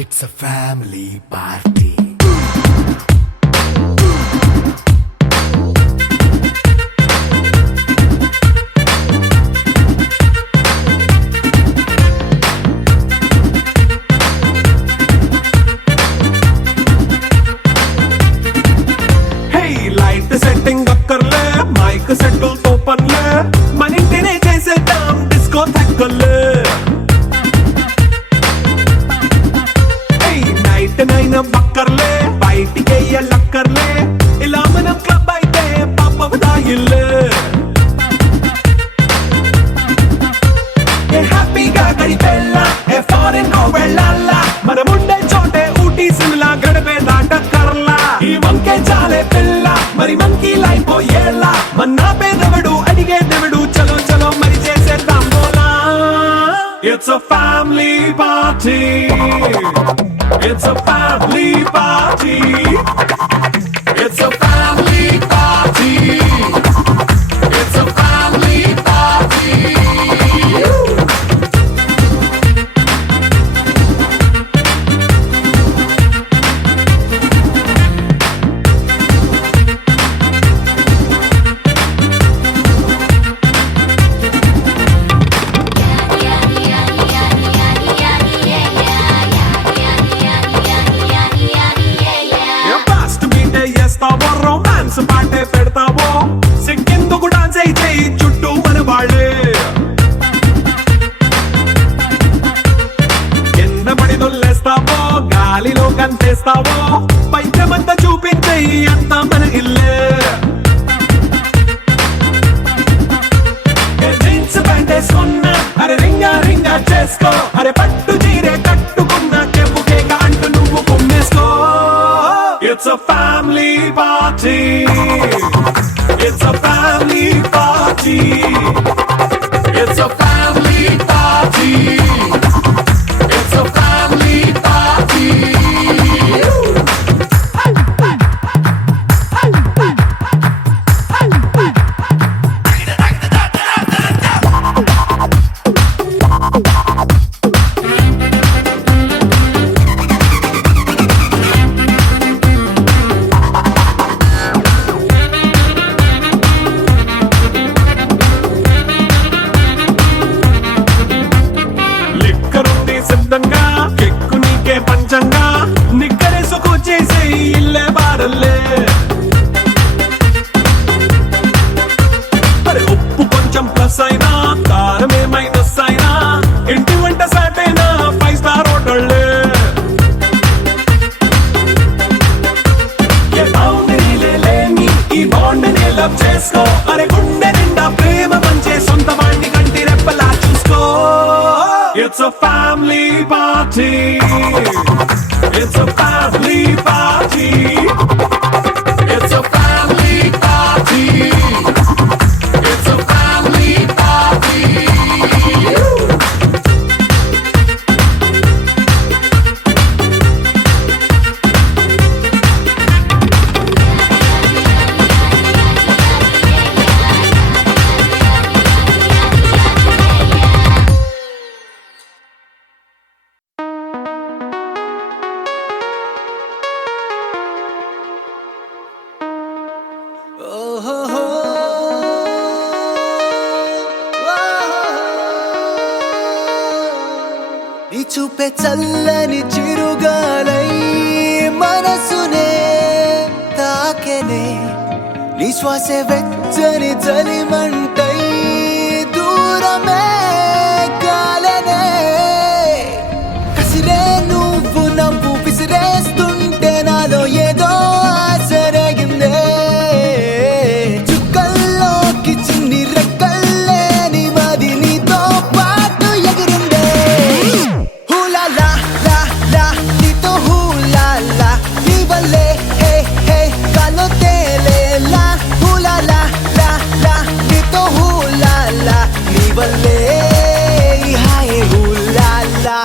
It's a family party. Hey, light setting akkarle, mic settle to panle, manintine chesedam disco thakkale. నైన బక్కర్లే బయటికెయ్య లక్కర్లే ఇలా మనం club అయితే పాపవదాయిల్లే ఏ హ్యాపీగా గడిపెళ్ళ ఏ foreign కో వెళ్ళాల మనముండే చోటే ఊటీ సిమ్లా గడిపే దాటక్కర్లా ఈ వంకే చాలే పిల్ల మరి మంకీ లైపోయేళ్ళ మన్నా పేదవడు అడిగేదెవడు చలో చలో మరి చేసేద్దాం బోలా. It's a family party. It's a family party. It's a family party. It's a family party. Romance పాటే పెడతావో సిక్కిందుకు డాన్స్ అయితే చుట్టూ మన వాళ్ళే కింద పడి దొల్లేస్తావో గాలిలో కంచేస్తావో పైత్యమంతా చూపించే అంతా మన ఇల్లే. జీన్స్ ప్యాంటేసుకున్నా అరే రింగా రింగా చేసుకో అరే పట్టు చీరే కట్టుకున్న చెప్పుకే అంటూ నువ్వు కొమ్మేసుకో. It's a family party. It's a family party. It's a family party. It's a family party. సిద్ధంగా కెక్కు నీకే పంచంగా నిక్కరేసుకు చేసే ఇల్లే బారల్లే మరి ఉప్పు కొంచెం ప్లస్ అయినా కారమే మైనస్ అయినా ఇంటి వంట సాటైనా 5 స్టార్ హోటళ్ళే. ఏ బౌండరీలే లేని ఈ బాండ్ని లవ్ చేసుకో అరే గుండె నిండా ప్రేమ పంచే సొంత వాణ్ణి కంటి రెప్పలా చూసుకో. It's a family party. It's a family party. It's a family party. It's a family party. నీ చూపే చల్లని చిరుగాలై మనసునే తాకెనే నీ శ్వాసే వెచ్చని చలిమంటై దూరమే కాలనే కసిరే నువ్వు నవ్వు విసిరేస్తుంటే నాలో ఏదో ఆశరగిందే చుక్కల్లోకి చిన్ని రెక్కల్లే నీ మది నీతో పాటు ఎగిరిందే. హూలాలా లా లా నీతో హూలాలా నీ వల్లే హే హే కాలో తేలేలా. హూలాలా లా లా నీతో హూలాలా నీ వల్లే హాయ్ హూలాలా.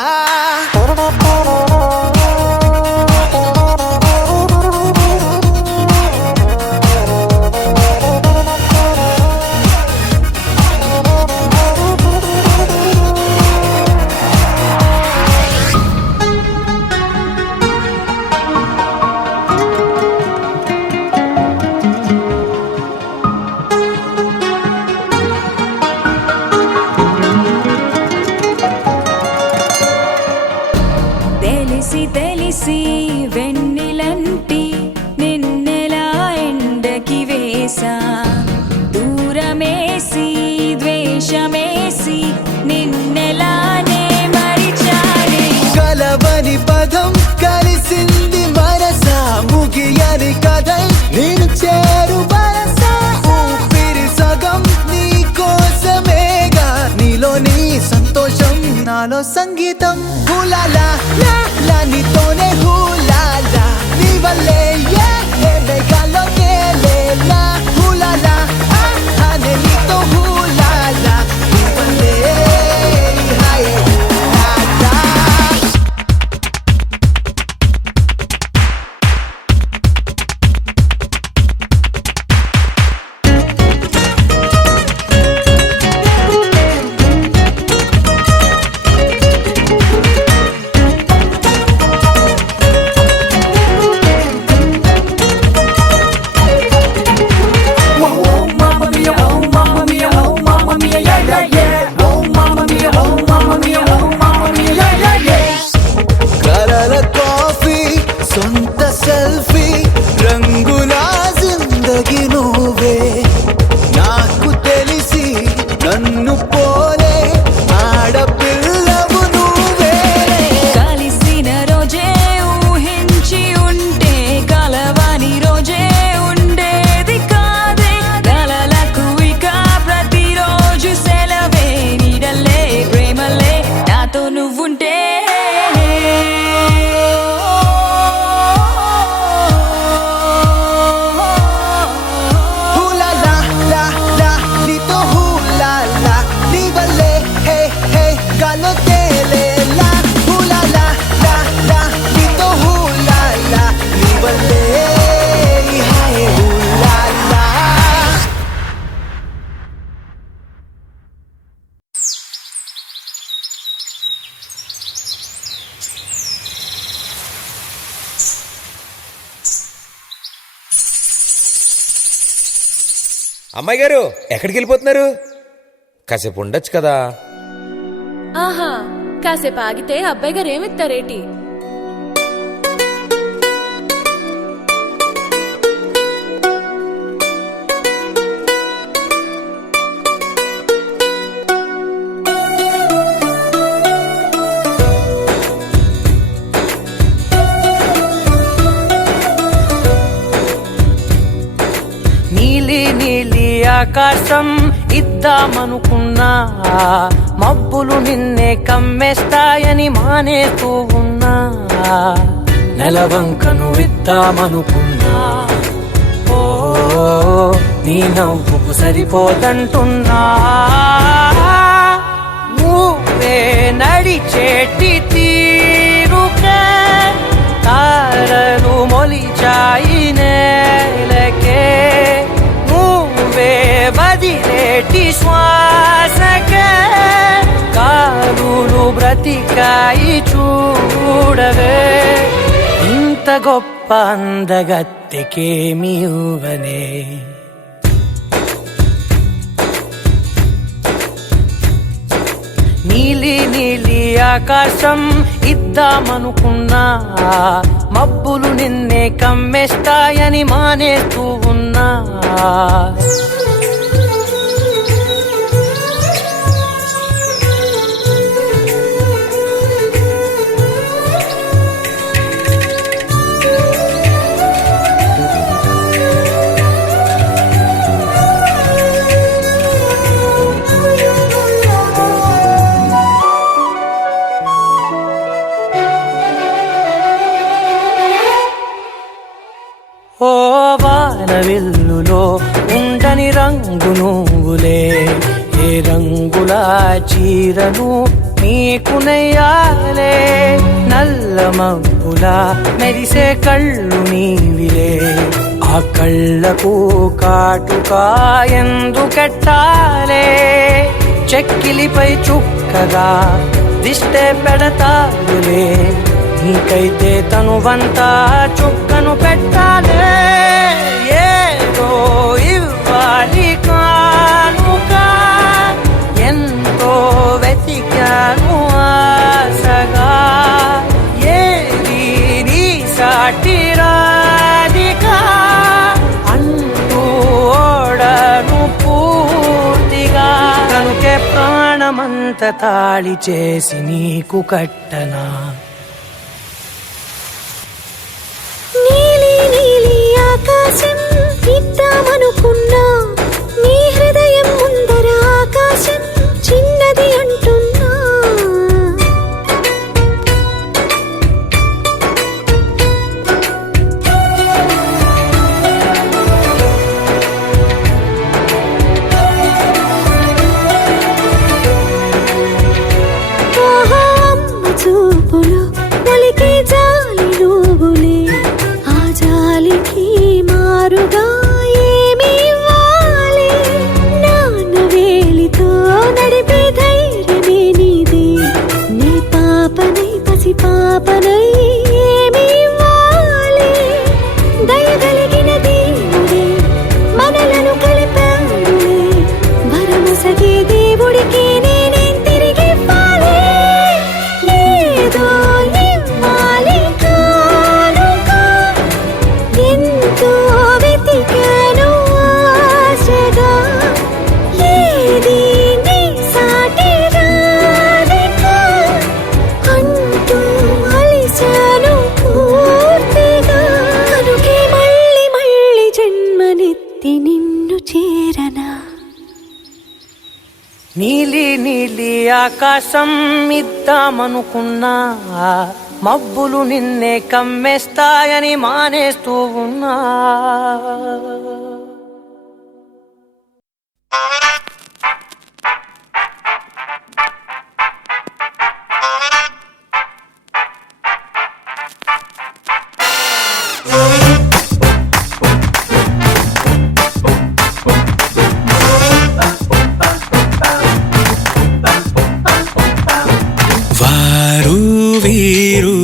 తెలిసి వెన్నెలంటి నిన్నెలా ఎండకి వేసా దూరమేసి ద్వేషమేసి నిన్నెలానే మరిచాడే కలవని పదం కలిసింది మనసా ముగియని కథై నేను చేరు వరసా ఊపిరి సగం నీ కోసమేగా నీలో నీ సంతోషం నాలో సంగీతం హులాలా లా లా నీతోనే హులాలా నీ వల్లే ఏ మేఘాల్లో తేలేలా హులాలా అనే నీతో హులాలా నీ వల్లే హాయ్ హులాలా కలల కాఫీ సొంత సెల్ఫీ రంగుల జిందగీ నువ్వే నాకు తెలిసి నన్ను పోలే ఆడపిల్లవు నువ్వే కలిసిన రోజే ఊహించి ఉంటే కలవని రోజే ఉండేది కాదే కలలకు ఇక ప్రతిరోజు సెలవే నీడల్లే ప్రేమలే నాతో నువ్వుంటే హులాలా లా లా నీతో హులాలా నీ వల్లే హే హే గాల్లో తేలేలా హులాలా లా లా నీతో హులాలా నీ వల్లే హాయ్ హులాలా అమ్మాయి గారు ఎక్కడికి వెళ్ళిపోతున్నారు? కాసేపు ఉండొచ్చు కదా. ఆహా కాసేపు ఆగితే అబ్బాయి గారు ఏమిస్తారేటి? నీలి నీలి ఆకాశం ఇద్దామనుకున్నా మబ్బులు నిన్నే కమ్మేస్తాయని మానేస్తూ ఉన్నా నెలవంకను ఇద్దామనుకున్నా ఓ నీ నవ్వుకు సరిపోదంటున్నా నువ్వే నడిచేటి తీరుకే తారలు మొలిచాయి నేలకే నువ్వే వదిలేటి శ్వాసకే కారులు బ్రతికాయి చూడవే ఇంత గొప్ప అందగత్తెకేమి ఇవ్వనే నీలి నీలి ఆకాశం ఇద్దామనుకున్నా మబ్బులు నిన్నే కమ్మేస్తాయని మానేస్తూ ఉన్నా ఓ వానవిల్లులో ఉండని రంగు నువ్వులే ఏ రంగుల చీరను నీకు నెయ్యాలే నల్ల మబ్బుల మెరిసే కళ్ళు నీవిలే ఆ కళ్ళకు కాటుకా ఎందుకెట్టాలే చెక్కిలిపై చుక్కగా దిష్టే పెడతాడులే నీకైతే తనువంతా చుక్కను పెట్టాలే ఏదో ఇవ్వాలి కానుక ఎంతో వెతికాను ఆశగా ఏ సాటి రాధికా అంటూ ఓడను పూర్తిగా కనుకే ప్రాణమంత తాళి చేసి నీకు కట్టనా నీలి నీలి ఆకాశం ఇద్దామనుకున్నా నీ హృదయం ముందర ఆకాశం చిన్నది అంటున్నా ఆహా అమ్మ చూపులు ఒలికే జాలి నువ్వులే ఆ జాలికి మారుగా ఏమి ఇవ్వాలి నాన్న వేలితో నడిపే ధైర్యమే నీదే నీ పాపనై పసి పాపనై ఏమి ఇవ్వాలి దయగలిగిన దేవుడే మనలను కలిపాడులే భరమసగే దేవుడికి నేనేం తిరిగి ఇవ్వాలి ఏదో ఇవ్వాలి కానుక ఎంతో వెతికాను ఆశగా ఏది నీ సాటి రాధిక అంటూ అలిశాను పూర్తిగా కనుకే మళ్ళీ మళ్ళీ జన్మనెత్తి నిన్ను చేరనా నీలి నీలి ఆకాశం ఇద్దామనుకున్నా మబ్బులు నిన్నే కమ్మేస్తాయని మానేస్తూ ఉన్నా వారు వీరు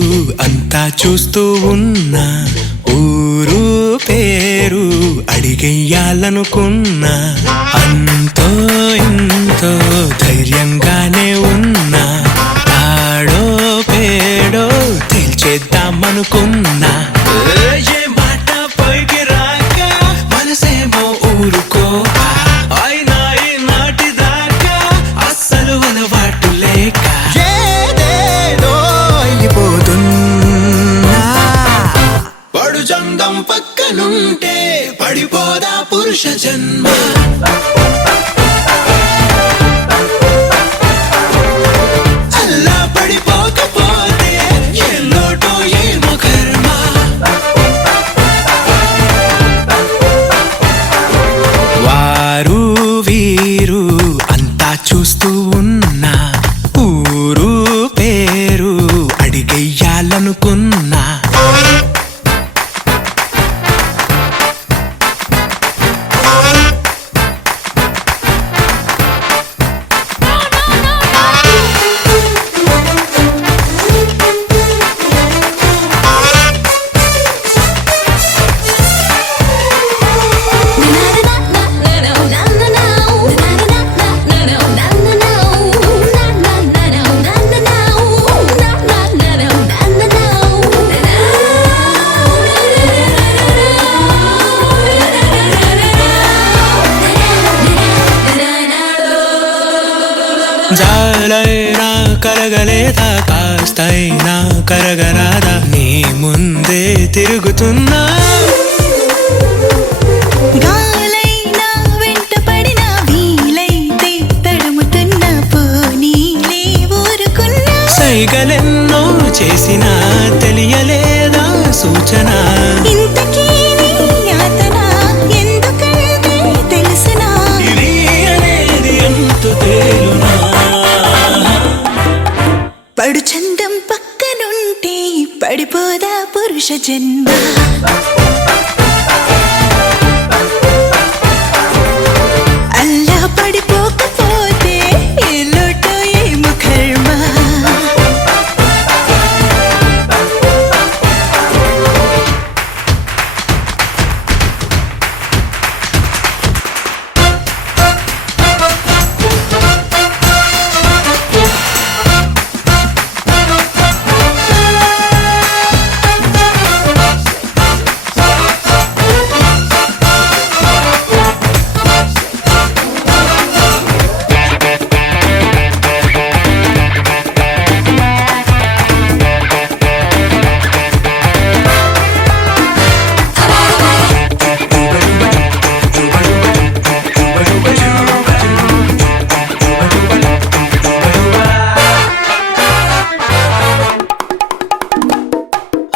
అంతా చూస్తూ ఉన్నా ఊరు పేరు అడిగెయ్యాలనుకున్నా అంతో ఇంతో ధైర్యంగానే ఉన్నా ఆడో పేడో తేల్చేద్దామనుకున్నా ఏ మాట పైకి రాక మనసేమో ఊరుకోక అయినా ఈ నాటి దాకా అస్సలు అలవాటు లేక ఏదేదో అయిపోతున్నా పడు జంగం పక్కనుంటే పడిపోదా పురుష జన్మ అల్లా పడిపోకపోతే ఏ లోటో ఏమో కర్మ వారు వీరు అంతా చూస్తూ ఉన్నా ఊరు పేరు అడిగెయ్యాలనుకున్నా జాలైనా కరగలేదా కాస్తైనా కరగరాదా నీ ముందే తిరుగుతున్నా గాలైనా వెంట పడిన వీలైతే తడుముతున్న పోనీలే ఊరుకున్నా సైగలెన్నో చేసినా తెలియలేదా సూచన ఇంతకీ నీ యాతన ఎందుకంటే తెలుసునా ఇది అనేది ఎంతో తేలునా పడు చందం పక్కనుంటే పడిపోదా పురుష జన్మ అల్లా పడిపోకపోతే ఏ లోటో ఏమో కర్మ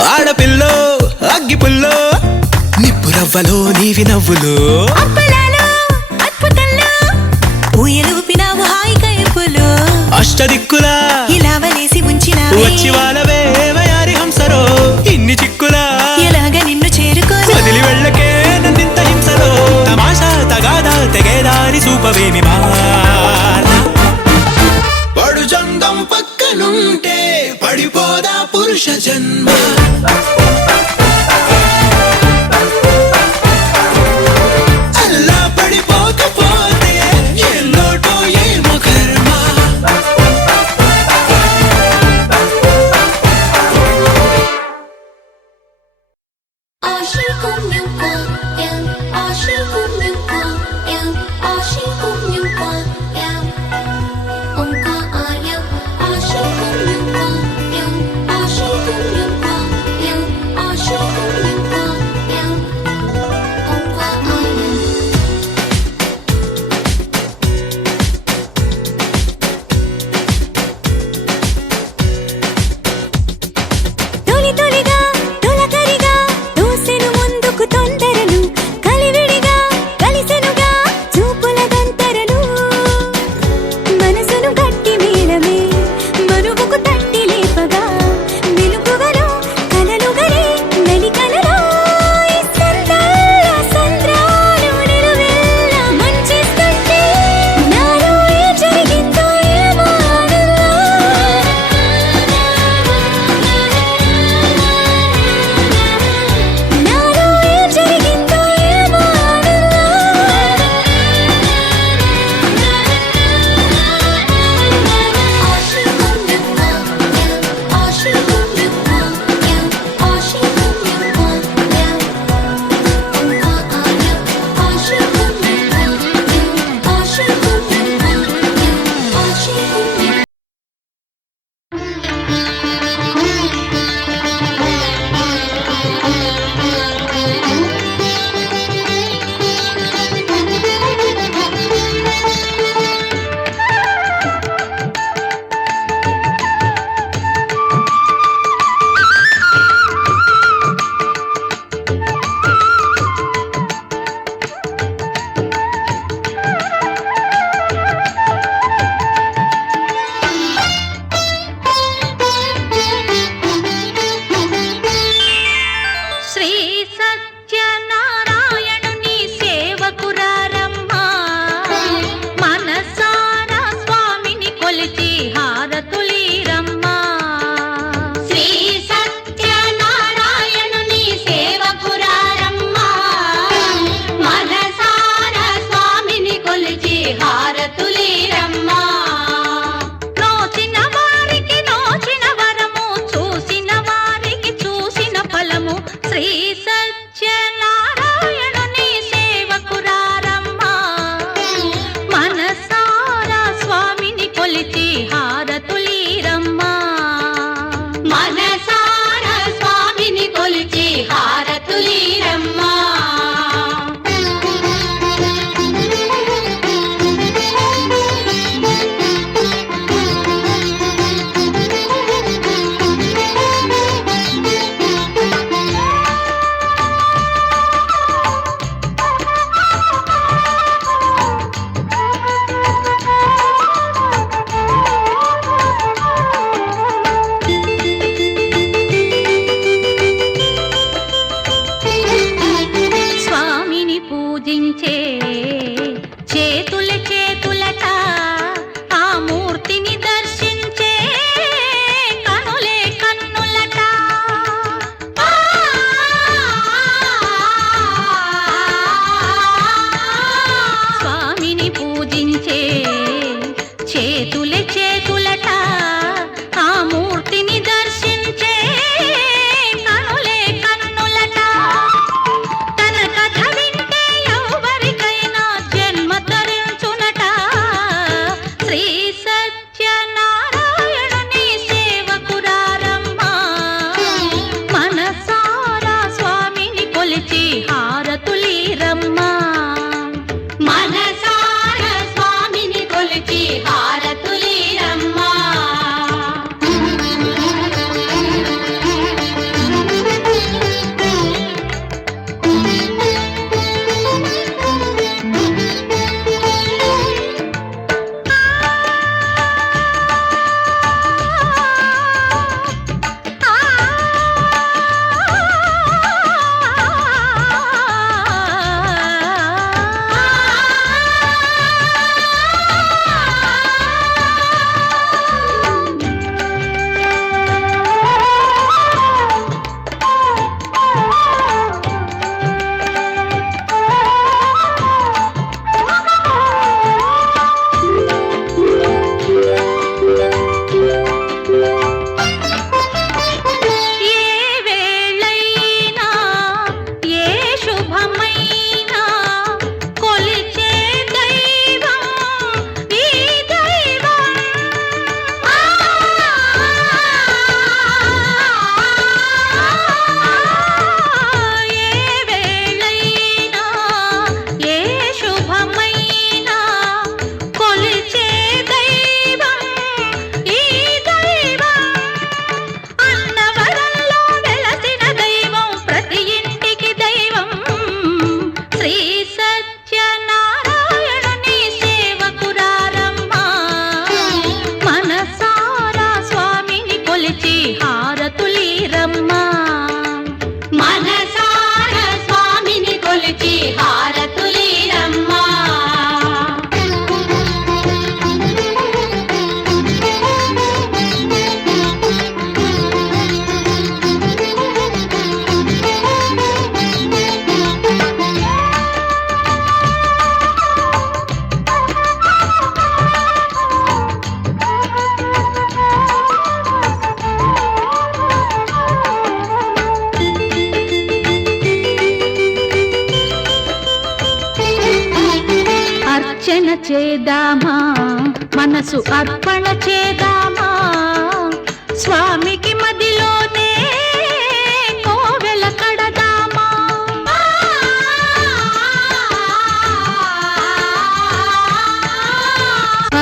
ఆడపిల్లో అగ్గి పుల్లో నిప్పు రవ్వలో నీవి నవ్వులు అప్పలాలో అద్భుతంలో ఊయలూపినావు హాయిగా ఎప్పులు అష్టదిక్కులా ఇలా వలేసి ఉంచినావే వచ్చి వాళ్ళవే వయారి హంసరో ఇన్ని చిక్కులా ఎలాగ నిన్ను చేరుకోను వదిలి వెళ్ళకే నన్నింత హింసలో తమాషా తగాదా తెగేదారి సూపవేమి పడు చందం పక్కనుంటే పడిపోదా పురుష జన్మ అల్లా పడిపోకపోతే ఏ లోటో ఏమో కర్మ తొలి తొలిగా తొలకరిగా దూసెను ముందుకు తొందరలు కలివిడిగా చేద్దామా మనసు అర్పణ చేద్దామా స్వామికి మదిలోనే కోవెల కడదామా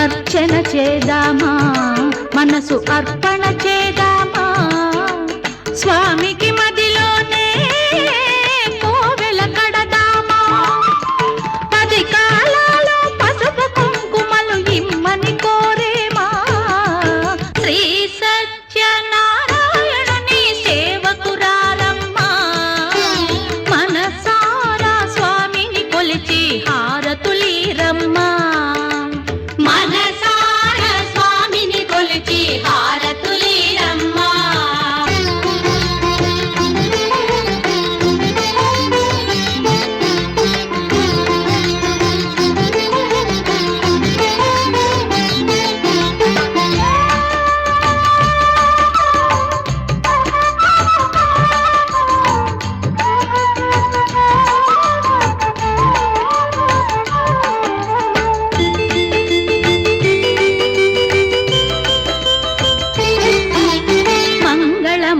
అర్చన చేద్దామా మనసు అర్పణ చేద్దామా స్వామికి మదిలోనే కోవెల కడదామా 10 కాలాలో పసుపు కుంకుమలు ఇమ్మని కోరేమా శ్రీ సత్యనారాయణుని సేవకురారమ్మా మనసారా స్వామిని కొలిచి హారతులీరమ్మా మనసారా స్వామిని కొలిచి హారతులీరమ్మా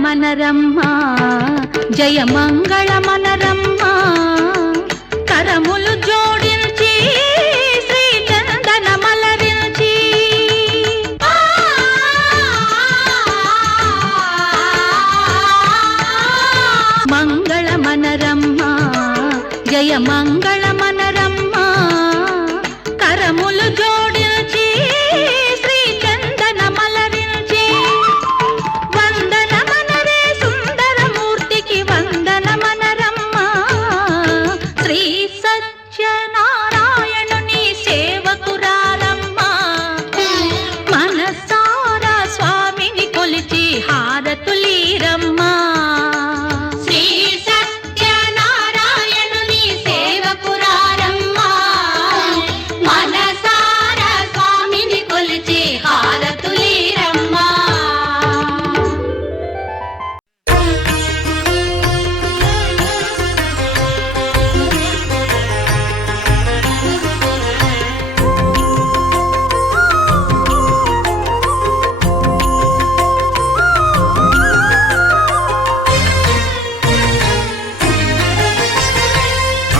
మనరమ్మా జయ మంగళ మనరమ్మా కరములు జోడించి శ్రీ చందన మలరించి మంగళ మనరమ్మా జయ మంగళ మనరమ్మా కరములు జోడించి శ్రీ చందన మలరించి వందనమనరమ్మా శ్రీ సత్యనారాయణుని సేవకురారమ్మా మనసారా స్వామిని కొలిచి హారతులీరమ్మా శ్రీ సత్యనారాయణుని సేవకురారమ్మా మనసారా స్వామిని కొలిచి హారతులీరమ్మా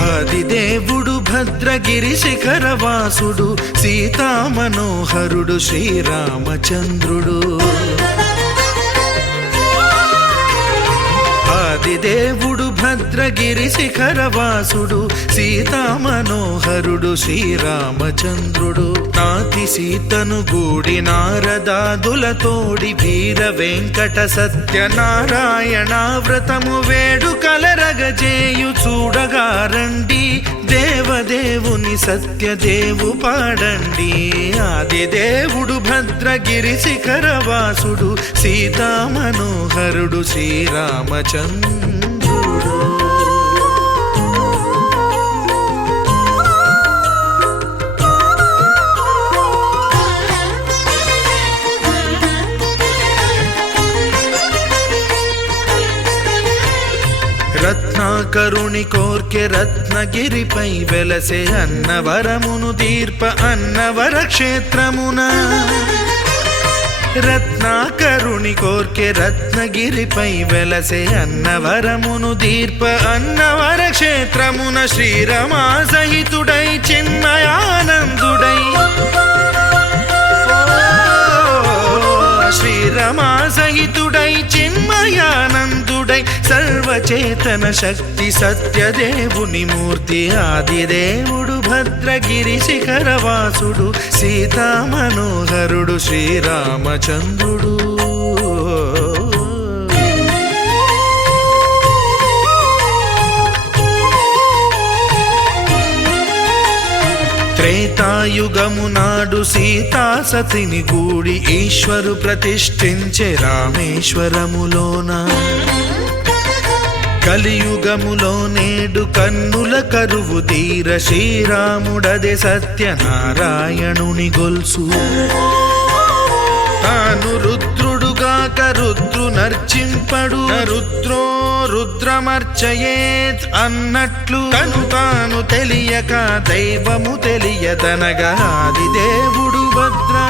ఆదిదేవుడు భద్రగిరి శిఖరవాసుడు సీతామనోహరుడు శ్రీరామచంద్రుడు ఆదిదేవుడు భద్రగిరి శిఖరవాసుడు సీతామనోహరుడు శ్రీరామచంద్రుడు నాతి సీతను గూడి నారదాదులతోడి వీర వెంకట సత్యనారాయణ వ్రతము వేడుకలరగజేయు చూడగారండి దేవదేవుని సత్యదేవు పాడండి ఆదిదేవుడు భద్రగిరి శిఖరవాసుడు సీతామనోహరుడు శ్రీరామచంద్రుడు రత్నాకరుని కోర్కె రత్నగిరిపై వెలసే అన్నవరమును దీర్ప అన్నవర క్షేత్రమున రత్నాకరుని కోర్కె రత్నగిరిపై వెలసే అన్నవరమును దీర్ప అన్నవర క్షేత్రమున శ్రీరమా సహితుడై చిన్మయానందుడై శ్రీరమా సహితుడై చిన్మయానందుడై సర్వచేతన శక్తి సత్యదేవుని మూర్తి ఆదిదేవుడు భద్రగిరి శిఖరవాసుడు సీతామనోహరుడు శ్రీరామచంద్రుడు త్రేతాయుగము నాడు సీతా సతిని గూడి ఈశ్వరు ప్రతిష్ఠించే రామేశ్వరములోన కలియుగములో నేడు కన్నుల కరువు తీర శ్రీరాముడదే సత్యనారాయణుని గొల్సు తాను రుద్రుడుగాక రుద్రు నర్చింపడు రుద్రో రుద్రమర్చయేత్ అన్నట్లు తను తాను తెలియక దైవము తెలియదనగా ఆది దేవుడు భద్రా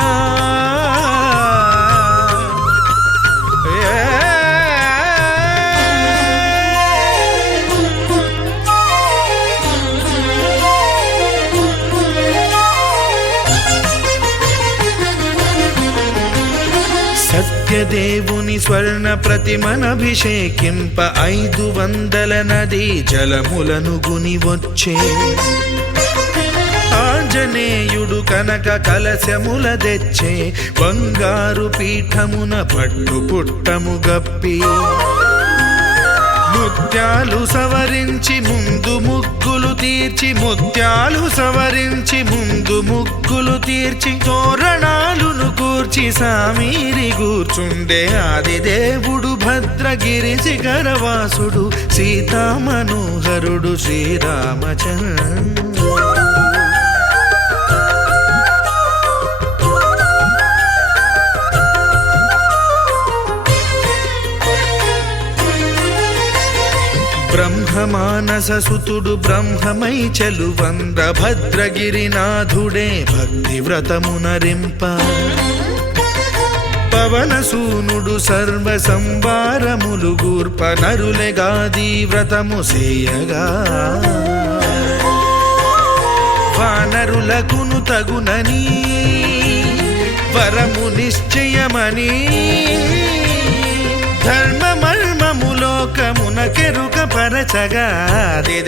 సత్యదేవుని స్వర్ణ ప్రతిమనభిషేకింప 500 నదీ జలములను గుని వచ్చే ఆంజనేయుడు కనక కలశముల తెచ్చే బంగారు పీఠమున పట్టు పుట్టము గప్పి ముత్యాలు సవరించి ముందు ముగ్గులు తీర్చి ముత్యాలు సవరించి ముందు ముగ్గులు తీర్చి తోరణాలును కూర్చి సామీరి కూర్చుండే ఆది దేవుడు భద్రగిరి శిఖరవాసుడు సీతామనోహరుడు శ్రీరామచంద్రుడు బ్రహ్మమానససుతుడు బ్రహ్మమై చెలువంద భద్రగిరినాథుడే భక్తి వ్రతమునరింప పవనసూనుడు సర్వ సంవారములు గూర్ప నరులెగాది వ్రతము సేయగా వానరులకును తగునని వరము నిశ్చయమని ధర్మమర్మములోకమునకెరుక పరచగా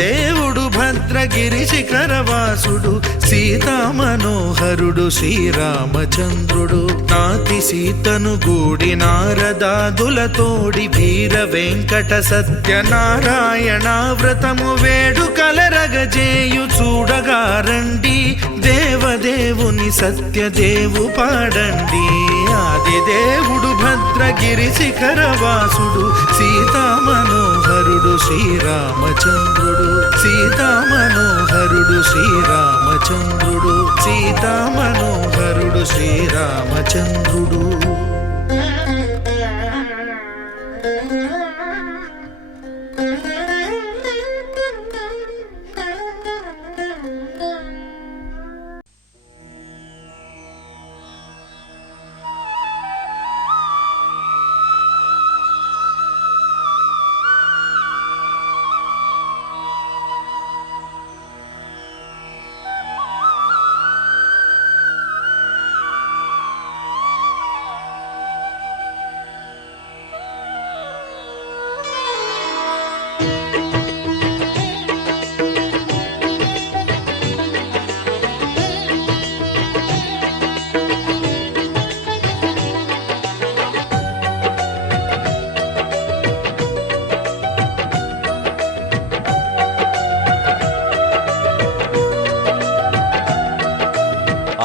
దేవుడు భద్రగిరి శిఖరవాసుడు సీతామనోహరుడు శ్రీరామచంద్రుడు నాతి సీతను గూడి నారదాదులతోడి వీర వెంకట సత్యనారాయణ వ్రతము వేడుకలరగజేయు చూడగా రండి దేవదేవుని సత్యదేవు పాడండి ఆది దేవుడు భద్రగిరి శిఖరవాసుడు సీతామనోహరుడు శ్రీరామచంద్రుడు సీతామనోహరుడు శ్రీరామచంద్రుడు సీతామనోహరుడు శ్రీరామచంద్రుడు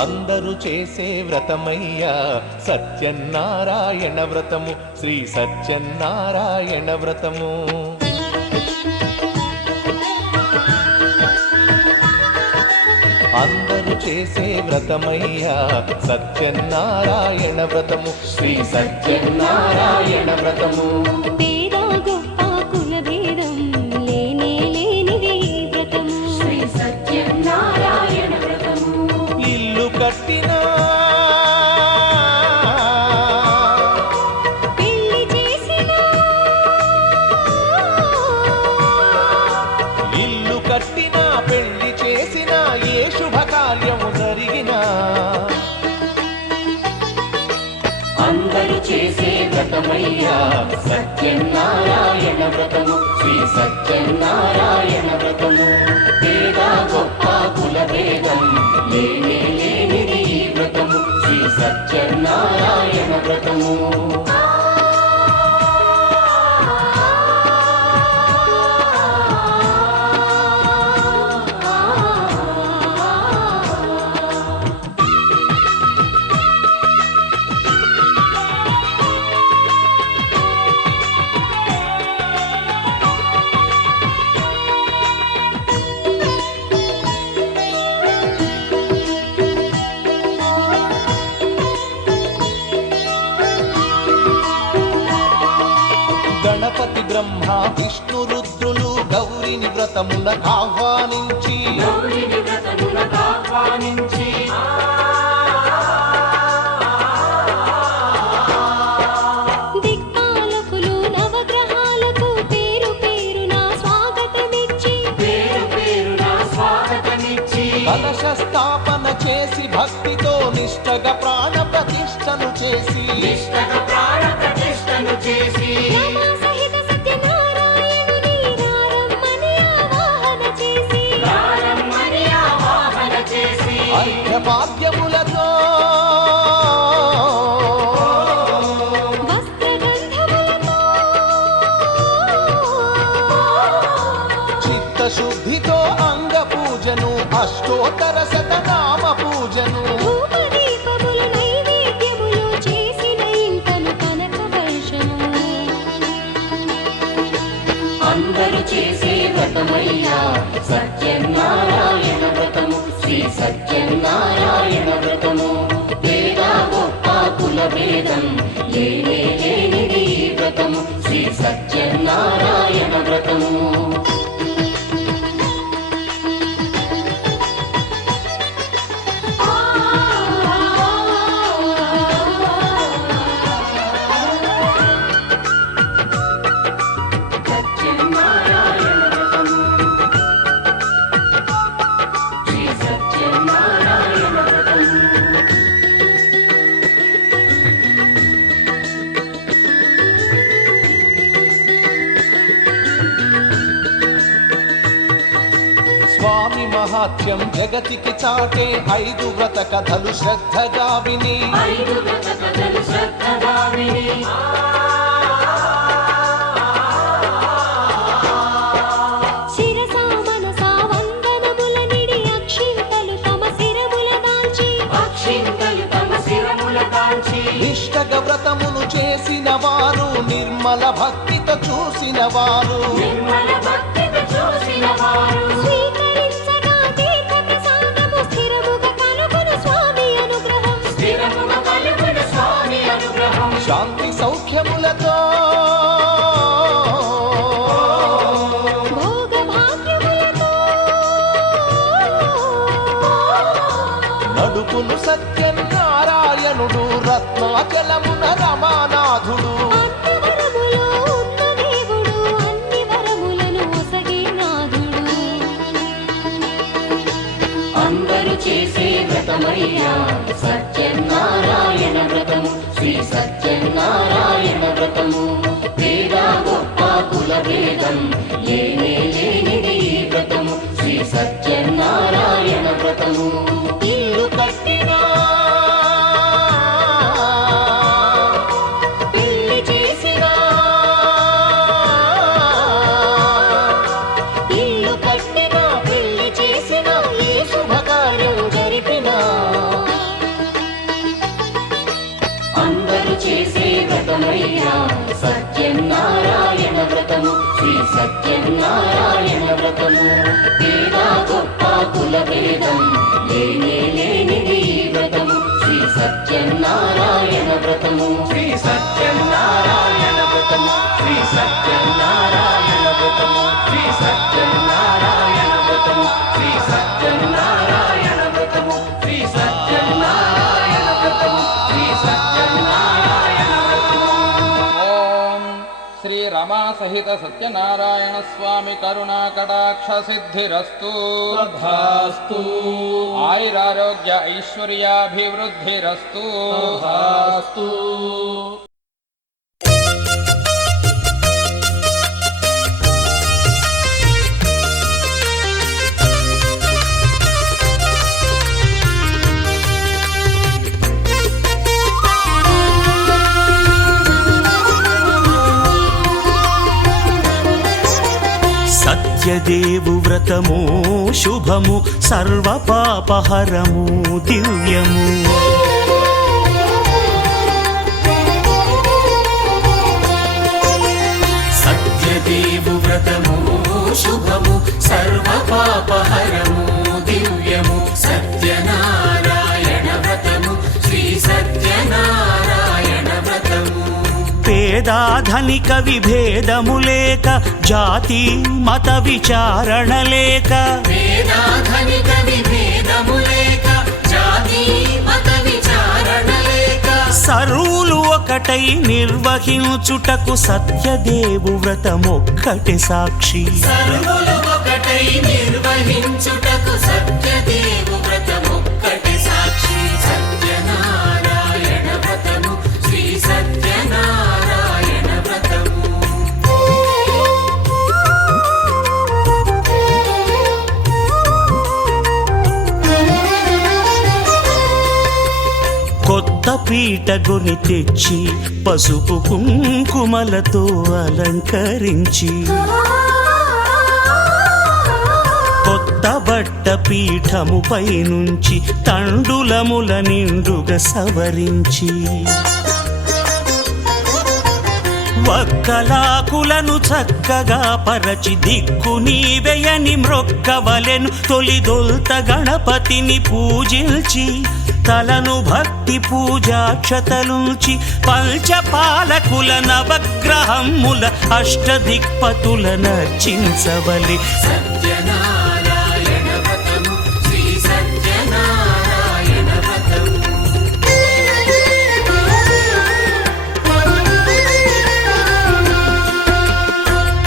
అందరూ చేసే వ్రతమయ్యా సత్యనారాయణ వ్రతము శ్రీ సత్యనారాయణ వ్రతము అందరూ చేసే వ్రతమయ్యా సత్యనారాయణ వ్రతము శ్రీ సత్యనారాయణ వ్రతము కట్టినా పెళ్లి చేసిన ఇల్లు కట్టినా పెళ్లి చేసిన ఏ శుభకార్యము జరిగినా అందరూ చేసే వ్రతమయ్యా సత్యనారాయణ వ్రతము శ్రీ సత్యనారాయణ వ్రతము వేద గొప్ప కుల వేదం లేనే లేనిది ఈ వ్రతము శ్రీ సత్యనారాయణ వ్రతము విష్ణు రుద్రులు గౌరిని వ్రతములకు ఆహ్వానించి దిక్పాలకులు నవగ్రహాలకు పేరు పేరున స్వాగతమిచ్చి కలశ స్థాపన చేసి భక్తితో నిష్టగా ప్రాణ ప్రతిష్టను చేసి రమా సహిత సత్యనారాయణుని రారమ్మని ఆవాహన చేసి అర్ఘ్యపాద్యములతో వస్త్రగంధములతో చిత్తశుద్ధితో అంగ పూజను అష్టోత్తర శతనామ పూజను ధూపదీపములు నైవేద్యములు చేసిన ఇంటను కనక వర్షము అందరూ చేసే వ్రతమయ్యా సత్యనారాయణ వ్రతము శ్రీ సత్యనారాయణ వ్రతము వేద గొప్ప కుల భేదం లేనిది ఈ వ్రతము శ్రీ సత్యనారాయణ వ్రతము స్వామి మహాత్యం జగతికి చాటే 5 వ్రత కథలు శ్రద్ధగా విని శిరసా మనసా వందనముల నిడి అక్షింతలు తమ శిరముల దాల్చి నిష్టగా వ్రతమును చేసిన వారు నిర్మల భక్తితో చూసిన వారు స్వీకరించగా తీర్థ ప్రసాదము స్థిరముగా కలుగును స్వామి అనుగ్రహం శాంతి సౌఖ్యములతో భోగ భాగ్యములతో నడుపును సత్యనారాయణుడు రత్నాచలమున రమానాథుడు అన్నవరములో ఉన్న దేవుడు అన్ని వరములను ఒసగే నాథుడు అందరూ చేసే వ్రతమయ్యా సత్యనారాయణ వ్రతము శ్రీ సత్యనారాయణ వ్రతము వేద గొప్ప కుల భేదం లేనిది ఈ వ్రతము శ్రీ సత్యనారాయణ వ్రతము ఇల్లు కట్టినా పెళ్లి చేసినా ఇల్లు కట్టినా పెళ్లి చేసినా ఏ శుభకార్యం జరిపినా అందరూ చేసే వ్రతమయ్యా సత్యనారాయణ వ్రతము శ్రీ సత్యనారాయణ వ్రతము వేద గొప్ప కుల భేదం లేనిది ఈ వ్రతము శ్రీ సత్యనారాయణ వ్రతము శ్రీ సత్యనారాయణ వ్రతము శ్రీ సత్యనారాయణ వ్రతము శ్రీ సత్యనారాయణ వ్రతము శ్రీ సత్యనారాయణ వ్రతము శ్రీ సత్యనారాయణ వ్రతము శ్రీ సత్యనారాయణ వ్రతము ఓం శ్రీ రమా సహిత సత్యనారాయణ స్వామి కరుణా కటాక్ష సిద్ధిరస్తు తథాస్తు ఆయురారోగ్య ఐశ్వర్యాభివృద్ధిరస్తు తథాస్తు సత్యదేవు వ్రతము శుభము సర్వ పాపహరము దివ్యము సత్యదేవు వ్రతము శుభము సర్వ పాపహరము దివ్యము సత్యనారాయణ వ్రతము శ్రీ సత్యనారాయణ వ్రతము పేద పేదాధనిక విభేదము లేక జాతి మత విచారణ లేక సర్వులు ఒకటై నిర్వహించుటకు సత్యదేవు వ్రతమొక్కటి సాక్షి. కొత్త పీటగొని తెచ్చి పసుపు కుంకుమలతో అలంకరించి కొత్త బట్ట పీఠముపై నుంచి తండులముల నిండుగా సవరించి వక్కలాకులను చక్కగా పరచి దిక్కు నీవెయని మ్రొక్కవలెను. తొలిదొల్త గణపతిని పూజించి తలను భక్తి పూజాక్షతలుంచి పంచపాలకుల నవగ్రహముల అష్టదిక్పతుల నర్చించవలి.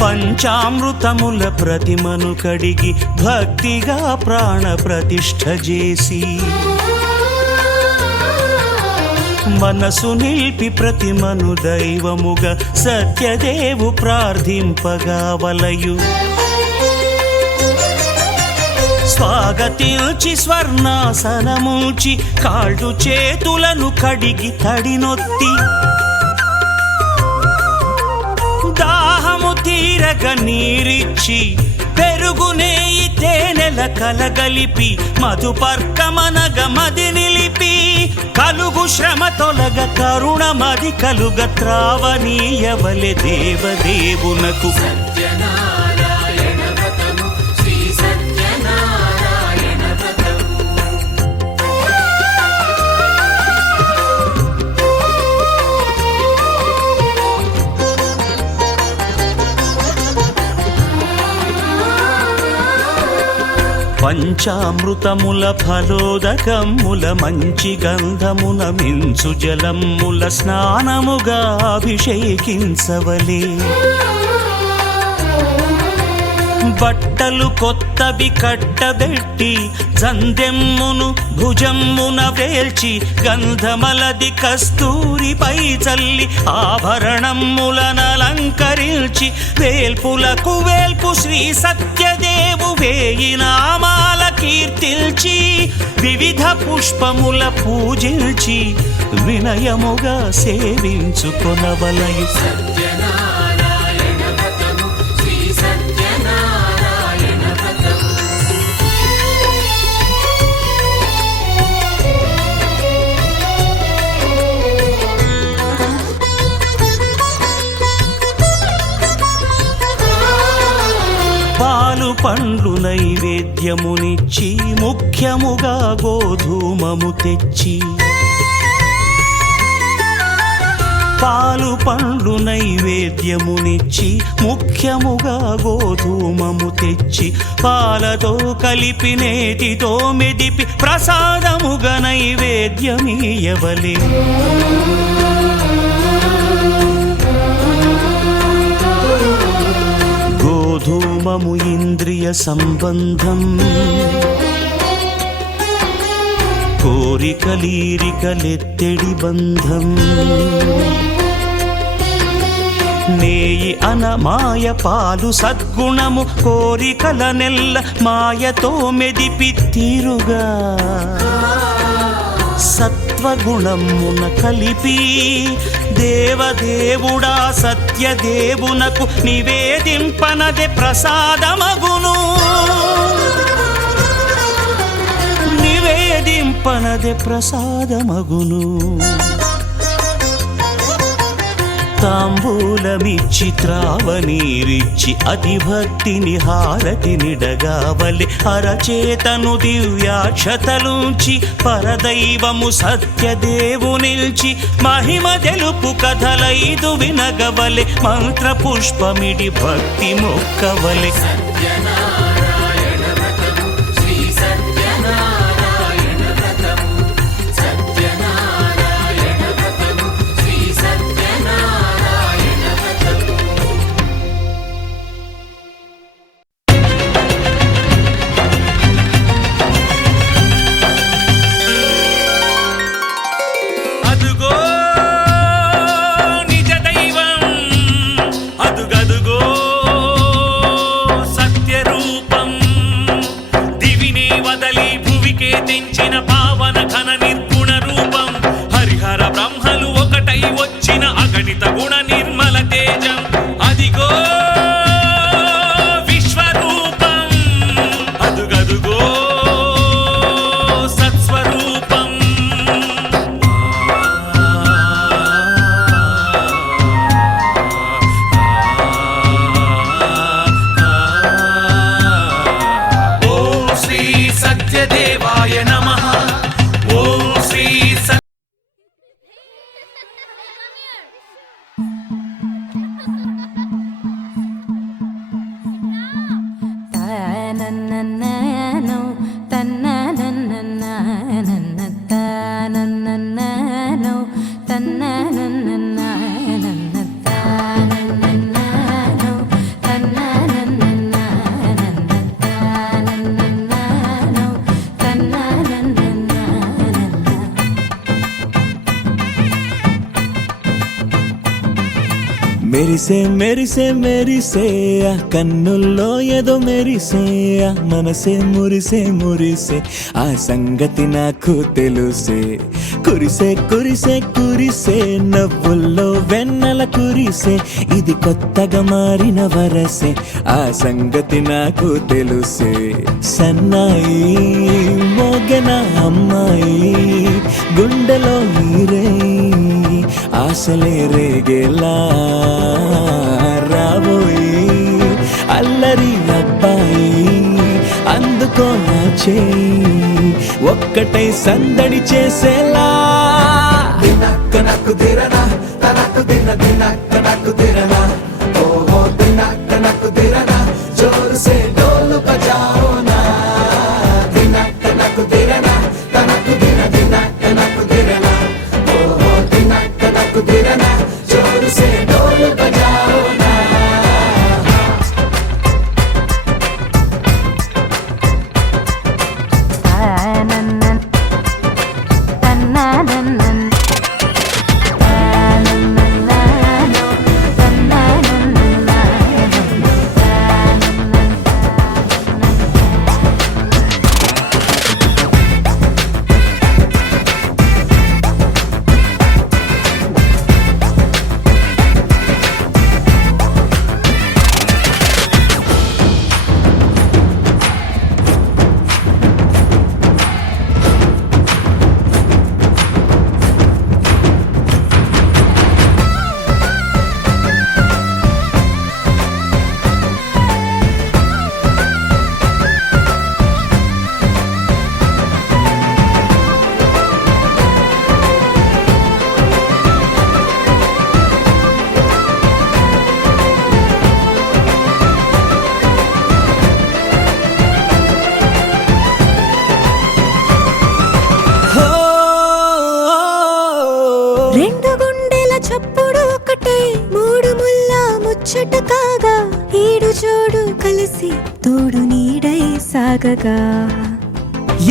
పంచామృతముల ప్రతిమను కడిగి భక్తిగా ప్రాణ ప్రతిష్ఠ చేసి మనసు నిలిపి ప్రతిమను దైవముగా సత్యదేవు ప్రార్థింపగా వలయు. స్వాగతించి స్వర్ణాసనముంచి కాళ్ళు చేతులను కడిగి తడినొత్తి దాహము తీరగ నీరిచ్చి పెరుగు నేయి తేనెల కలగలిపి మధుపర్కమనగ మది నిలిపి కలుగు శ్రమ తొలగ కరుణ మది కలుగ త్రావనీయవలె దేవదేవునకు. పంచామృతముల ఫలోదకముల మంచి గంధమున మించు జలముల స్నానముగా అభిషేకించవలే. బట్టలు కొత్తవి కట్టబెట్టి జందెమ్మును భుజమ్మున వేల్చి గంధమలది కస్తూరిపై చల్లి ఆభరణములనలంకరించి వేల్పులకు వేల్పు శ్రీ సత్యదేవు వేయి నామాల కీర్తిల్చి వివిధ పుష్పముల పూజించి వినయముగా సేవించుకొనవలయు. పాలు పండ్లు నైవేద్యమునిచ్చి ముఖ్యముగా గోధూమము తెచ్చి పాలు పండ్లు నైవేద్యమునిచ్చి ముఖ్యముగా గోధూమము తెచ్చి పాలతో కలిపి నేతితో మెదిపి ప్రసాదముగా నైవేద్యమీయవలే. గోధూమము ఇంద్రియ సంబంధం కోరికలీరికలెత్తెడి బంధం నేయి అనమాయ పాలు సద్గుణము కోరికల నెల్ల మాయతో మెదిపి తీరుగా సత్వగుణమున కలిపి దేవదేవుడా సత్యదేవునకు నివేదింపనదే ప్రసాదమగును. నివేదింపనదే ప్రసాదమగును. తాంబూలమిచ్చి త్రావనీరిచ్చి అతి భక్తిని హారతినిడగావలె అరచేతను దివ్యాక్షతలుంచి పరదైవము సత్యదేవు నిల్చి మహిమ తెలుపు కథలైదు వినగవలె మంత్ర పుష్పమిడి భక్తి మొక్కవలె మెరిసే మెరిసే మెరిసే కన్నుల్లో ఏదో మెరిసే మనసే మురిసే మురిసే ఆ సంగతి నాకు తెలుసే కురిసే కురిసే కురిసే నవ్వుల్లో వెన్నెల కురిసే ఇది కొత్తగా మారిన వరసే ఆ సంగతి నాకు తెలుసే సన్నాయి మోగన అమ్మాయి గుండెలో నీరే ఆశలే రేగేలా రాబోయి అల్లరి అబ్బాయి అందుకో నా చేయి ఒక్కటై సందడి చేసేలా దినక్క నక్కు దిరనా తనకు దిన దినక్క నక్కు దిరనా ఓహో దినక్క నక్కు దిరనా జోరు సే డోలు బజాओ నా దినక్క నక్కు దిరనా తనకు దిన దినక్క నక్కు దిరనా ఓహో దినక్క నక్కు దిరనా జోరు సే డోలు బజాओ నా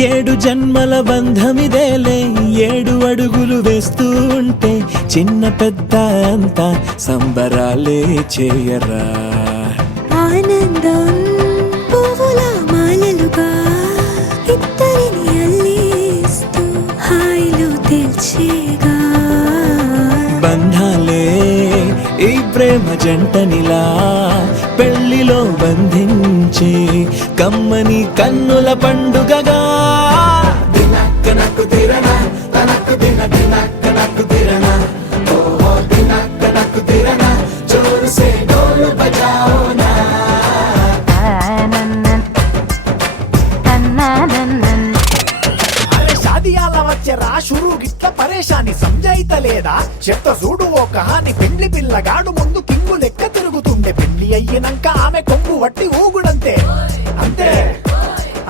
ఏడు జన్మల బంధమిదేలే ఏడు అడుగులు వేస్తూ ఉంటే చిన్న పెద్ద అంతా సంబరాలే చేయరా ఆనందం పువ్వుల మాలలుగా ఇద్దరిని అల్లేస్తూ హాయిలో తెల్చేగా బంధాలే ఈ ప్రేమ జంటనిలా పెళ్లిలో బంధించే కమ్మని కన్నుల పండుగగా దినక్క నక్కు దిరనా తనకు దిన దినక్క నక్కు దిరనా ఓహో దినక్క నక్కు దిరనా కాని పెళ్లి పిల్లగాడు ముందు కింగు లెక్క తిరుగుతుండే పెళ్లి అయ్యినాక ఆమె కొంగు వట్టి ఊగుడంతే అంతే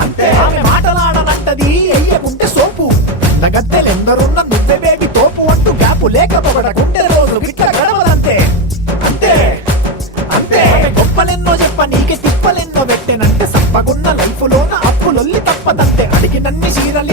అంతే ఆమె మాటలాడనంటది అయ్యకుంటే సోపు నగద్దెలెందరున్న నువ్వే బేబీ తోపు అంటూ గ్యాపు లేక పొగడకుంటే రోజు గిట్ల గడవదంతే అంతే అంతే గొప్పలెన్నో చెప్ప నీకే తిప్పలెన్నో పెట్టెనంటే సప్పగున్న లైఫ్ లోన అప్పులొల్లి తప్పదంతే అడిగినన్ని చీరలి